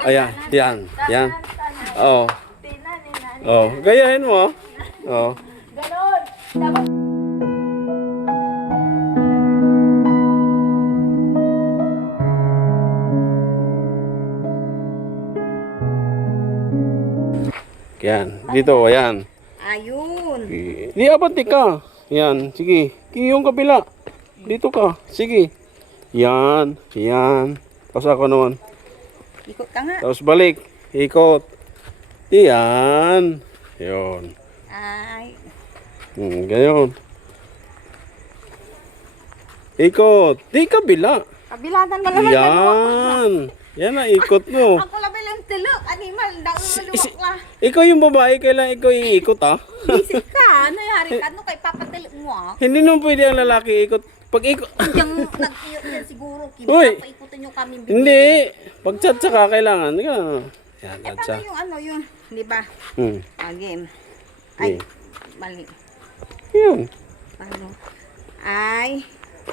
Ayan, yan. Oh. Oh, gayahin mo. Oh. Ganon. Dapat Yan, dito, ayan. ayun. Di abante ka. Yan, sige. Yung kabila. Dito ka. Sige. Yan, yan. Tapos ako naman. Ikot ka nga. Tapos balik. Ikot. Yan. Yun. Ay. Gayon. Ikot. Di kabila. Kabilatan mo naman. Yan. Yan ang ikot mo. Ako labay lang tulog. Animal. Maluwak ka. Ikaw yung babae, kailangan ikaw iikot ha. Bisik ka. Ano yari ka? Ano kay papatulog mo ah? Hindi naman pwede ang lalaki ikot. Pag ikot. Yung nag-iyot yan siguro. Uy. Paikutin nyo kami. Hindi. Pag chat ka, kailangan. Yan, Eh chat. paano yung ano yun? Di ba? Game. Okay. Ay. Mali. Yun. Paano? Ay.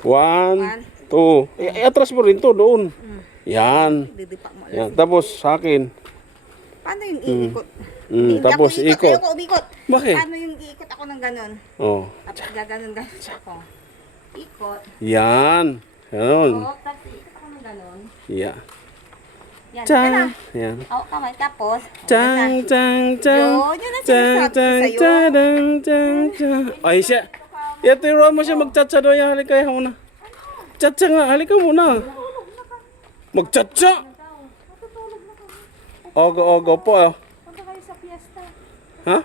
1, 2. Atras mo rin to doon. Yan. Didipak mo lang. Yan. Tapos sa akin. Paano yung iikot? Tapos Ako ikot. Ayoko umikot. Bakit? Paano yung iikot ako ng ganon? Oh. Tapos gaganon ako. Ikot. Yan. Yan. Oo, tapos ikot ako ng ganon. Yeah. Yan. Chan. Yan. Oo, kamay. Tapos. Chang, chang, chang. Yun ang Chang, sinasabi ko chang, sa'yo. chang, chang, chang. Ay siya. Turuan mo siya mag-chat-chat doon. Halika ka muna. Chat-chat nga. Halika muna. Mag-chat-chat. Ogo po. Punta kayo sa fiesta. Ha?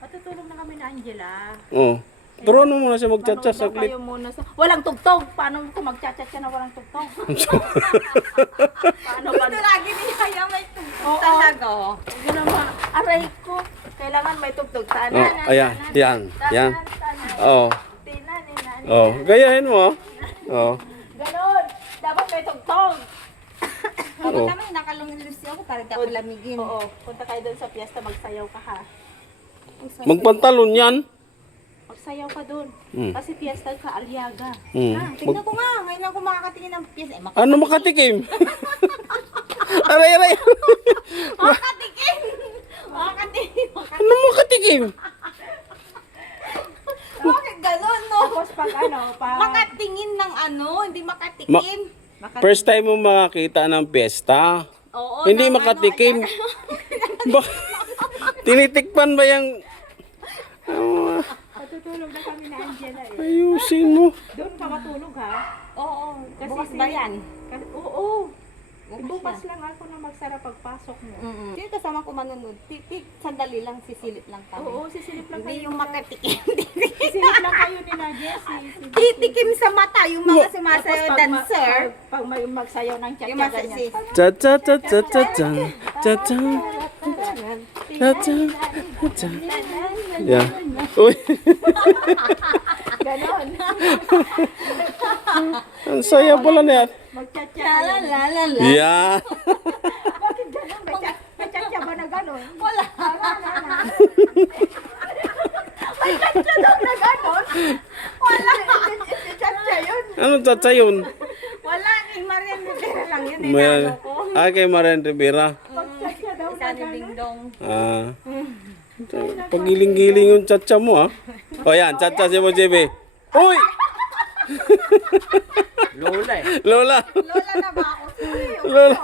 Matutulog na kami na Angela. Oo. Turuan mo muna siya mag-chat-chat Manood daw saglit. kayo muna sa... Walang tugtog. Paano ko mag-chat-chat ka na walang tugtog? Paano ba? Ito lagi niya kaya may tugtog talaga. Huwag na naman. Aray ko. Kailangan may tugtog. Sana. Oh, ayan. Yan. Oo. Oh. Gayahin mo. Oh. Ganon. Dapat may tugtog. Kapag Oo. naman nakalungilisi ako para di ako lamigin. Oo. Punta kayo doon sa fiesta. Magsayaw ka ha. Magpantalon yan. Magsayaw ka doon. Kasi fiesta ka, Aliaga. Mm. Tignan ko nga. Ngayon ako makakatingin ng fiesta. Ano makatikim? Aray. Makatikim! Makatikim! Ano makatikim? Bakit gano'n, no? Tapos pag ano, Makatingin ng ano, hindi makatikim. First time mo makakita ng piyesta. Oo, Hindi ng makatikim. Ba? Tinitikpan ba yung... matutulog na kami na Angela eh. Ayusin mo. Doon ka matulog ha? Oo, Kasi bukas ba yan? Oo. Bukas Bukas yan. lang ako na magsara pagpasok mo. Sino kasama ko manunod? Sandali lang, sisilip lang kami. Oo, sisilip lang Hindi kayo. yung makatikim. Sisilip lang kayo ni na Jessie. Titikim sa mata yung mga sumasayaw dancer. Pag may magsayaw ng Yung tiyatya mga ganyan. Cha cha cha cha cha cha. Cha cha. Cha cha. Cha. Yeah. Uy. Ganon. Ang saya pala niya. Magtiyatya. La la la la. Yeah. Bakit ganon? May tiyatya ba na ganon? Wala. May tiyatya daw na ganon? Wala. Tiyatya yun. Ano cha yun? Wala. Kay Marian Rivera lang yun. May, Inano ko. kay Marian Rivera. Tiyatya daw Isa ni Ding Dong. Pagiling-giling yung cha mo ha. O yan, cha si mo JB. Uy! Lola eh. Lola. Lola na ba ako? Lola.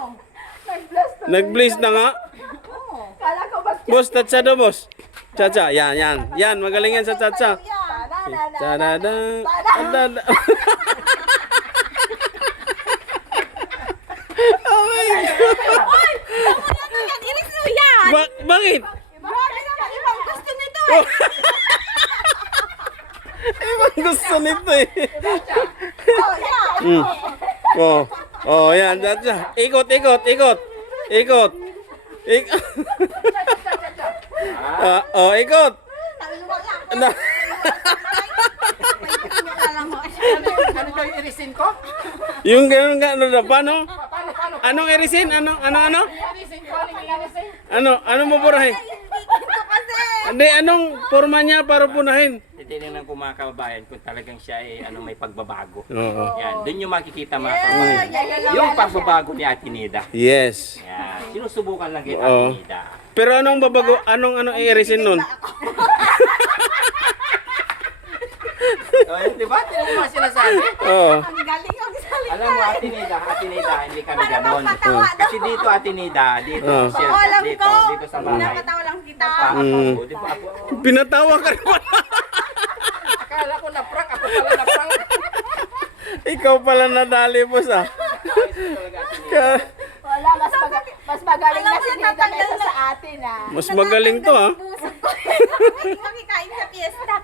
Nag-bless to. Nag-blaze na nga. Oo. Kala ko ba Boss, cha daw boss. Cha. Yan. Yan, magaling yan sa cha. Cha-da-da. Ada-da. Oh my God. Inis mo yan! Bakit? Grabe naman, ibang gusto nito Oh. eh. Ibang gusto nito eh. Oh, yeah. Oh, yan, cha. Ikot. Ikot. Ikot. Ikot. Taluwag lang. Na. Ano daw yung irisin ko? Yung gano'n na paano? Paano? Anong irisin? Ano? Irisin ko, ano yung irisin? Ano mo purahin? Ito kasi. Hindi, anong forma niya para punahin? titingnan ng mga kababayan kung talagang siya ay may pagbabago. Oo. Yan, doon yung makikita mga kababayan. Yung pagbabago ni Ate Nida. Yes. Yan, sinusubukan lang kita Oo. Ate Nida. Pero anong babago, anong i-resin nun? Di ba? Tinan mo ang sinasabi. Oo. Ang galing ang salita. Alam mo, Ate Nida, hindi kami Para ganon. mapatawa daw. Kasi dito, Ate Nida, dito, Oo. sir, Oo, alam dito, ko. dito sa bahay. Napatawa lang kita. Mm. Di ba ako? Pinatawa ka rin pala. Akala ko na-prank, ako pala na-prank. Ikaw pala nadali, boss ah. Ayos talaga, Ate Nida. Ka- Wala, mas magaling Alam na mo, si Nida natatanggal kaysa na- sa atin ah. Mas magaling to ah. Pusok ko. Makikain sa piyesta.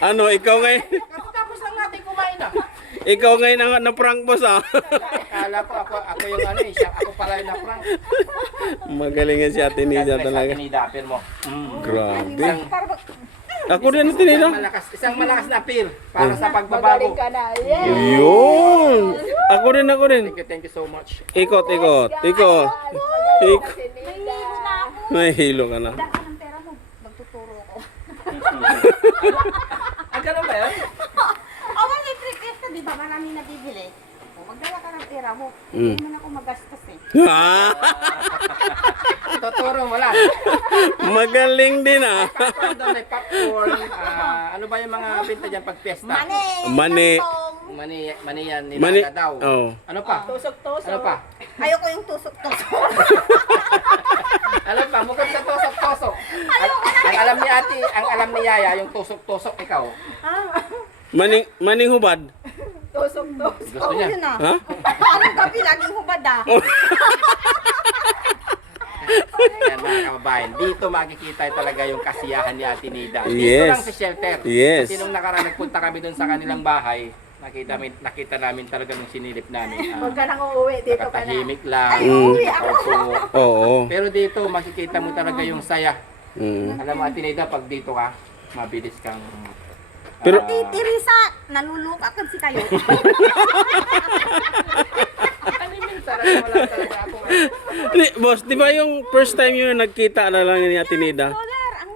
Ano, ikaw ngayon? Tapos lang natin kumain na. Ikaw ngayon ang na-prank, boss ah. Akala ko ako yung siya, ako pala yung na-prank. Magaling yan si Ate Nida talaga. Ate Nida, apir mo. Grabe. Para Ako rin Ate Nida. Isang malakas na apir para sa Magaling pagbabago. ka na. Yes! Yun. Ako rin. Thank you so much. Ikot. Magaling Ik- na si Nida. May hilo ka na. daan ka ng pera mo. Magtuturo ko. Ah, ganun ba yun? Oh, may trip ito, di ba? Marami nabibili. O, magdala ka ng pera mo. Mm. Hindi mo na ako magastos eh. Ah, Tuturo mo lang. magaling din ah. Popcorn daw, may popcorn. Ano ba yung mga binta dyan pag fiesta? Mani. Mani yan, Mani. nilaga daw. Oh. Ano pa? Tusok-tusok. Ano pa? Ayoko yung tusok-tusok. Ano pa? Bukod sa tusok-tusok. Ang alam ni ate, ang alam ni Yaya, yung tusok-tusok ikaw. Maning hubad. Tusok-tusok. Gusto Oo, niya. yun ah. Ha? Anong gabi laging hubad ah. Yan mga kababayan. Dito makikita talaga yung kasiyahan ni Ate Nida. Dito Yes. lang sa shelter. Yes. Kasi nung nakaraan nagpunta kami doon sa kanilang bahay, nakita namin talaga nung sinilip namin. Huwag ka nang uuwi. Dito ka na. Nakatahimik lang. Ay, uwi ako. Opo. Oo. Pero dito makikita mo talaga yung saya. Mm. Alam mo Ate Nida, pag dito ka, mabilis kang Pero- Tirisa, naluluka ka si kayo. ano yung talaga wala talaga ako. Boss, di ba yung first time yun nagkita na lang ni Ate Nida? Dollar, ang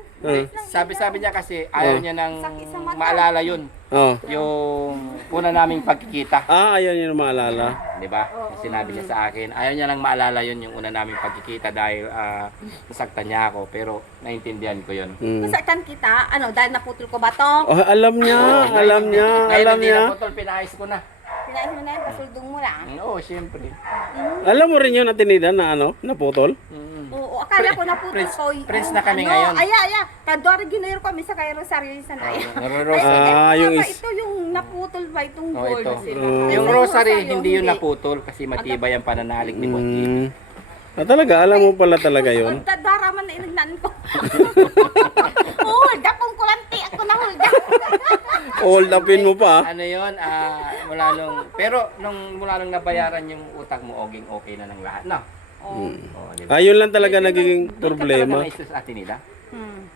Sabi niya kasi ayaw Oh. niya nang Sakit sa mata. maalala yun. Oh. Yung una naming pagkikita. Ayaw niyo na maalala. Di ba? Sinabi niya sa akin, ayaw niya nang maalala yun yung una naming pagkikita dahil nasaktan niya ako. Pero naintindihan ko yun. Mm. Masaktan kita, ano, dahil naputol ko ba to? Oh, alam niya. Ngayon Alam hindi niya. na putol, pinayos ko na. Pinais mo na yun, pasuldong mo lang. Oo, syempre. Alam mo rin yun Ate Nida na ano, naputol? Oo, akala ko naputol Prince- ko. Prince na kami ngayon. Aya. Kadori ginayro kami sa kay Rosario sa Oh, Naya. Yung Ba, is... ito yung naputol ba itong Oh, gold? ito. Oh. Yung Sa rosary, Rosario, hindi yun naputol kasi matibay ang pananalig ni Boss Gigi. Mm. Talaga, alam mo pala talaga yun. Daraman na inagnan ko. Hold up kung kulanti ako na hold up. Hold upin mo pa. Ano yun, mula nung nabayaran yung utang mo, okay na ng lahat, no? Oh, di ba? Ayun lang talaga nagiging Doon ka problema. talaga na-stress Ate Nida?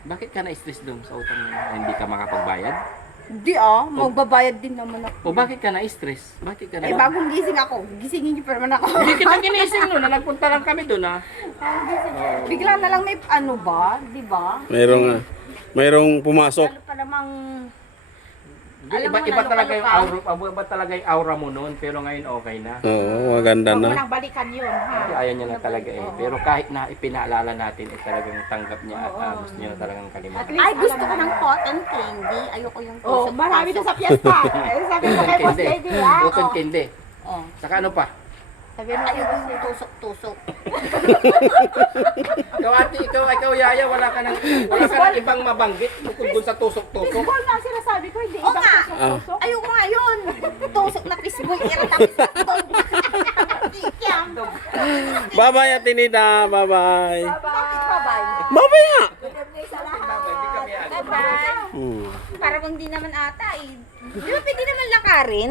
Bakit ka na-stress doon sa utang na hindi ka makapagbayad? Hindi magbabayad din naman ako. O bakit ka na-stress? Bakit ka na... Bagong gising ako. Gisingin niyo pa naman ako. Hindi kita ginising no, na nagpunta lang kami doon ha. Bigla na lang may ano ba, di ba? Mayroong pumasok. Lalo pa namang Iba, Alam mo iba na, talaga yung luka-luka. aura, iba talaga yung aura mo noon, pero ngayon okay na. Oo, maganda Huwag mo na. nang balikan yun, ha? Kasi ayaw niya na talaga eh. Pero kahit na ipinaalala natin, eh talagang tanggap niya at gusto niya na talagang At kalimutan. least, ay gusto alam ko na. ng cotton candy. Ayoko yung Oh, tusok. marami na sa fiesta. Sabi mo kay Boss Lady, ha? Bukod kindi. Oh. Saka ano pa? Sabi mo kay Ayoko Boss yung Lady. tusok-tusok. Ikaw ate, ikaw Yaya, wala ka nang ibang mabanggit bukod dun sa tusok-tusok. Fishball nga ang sinasabi ko, hindi Oo ibang nga. tusok-tusok. Ayoko nga yun. Tusok na fishbowl. Tapos Kikiam. Bye-bye Ate Nida. Bye-bye. Bakit bye-bye? Bye-bye nga. Good evening sa lahat. Bye-bye. Hmm. Parang hindi naman ata eh. Di ba pwede naman lakarin?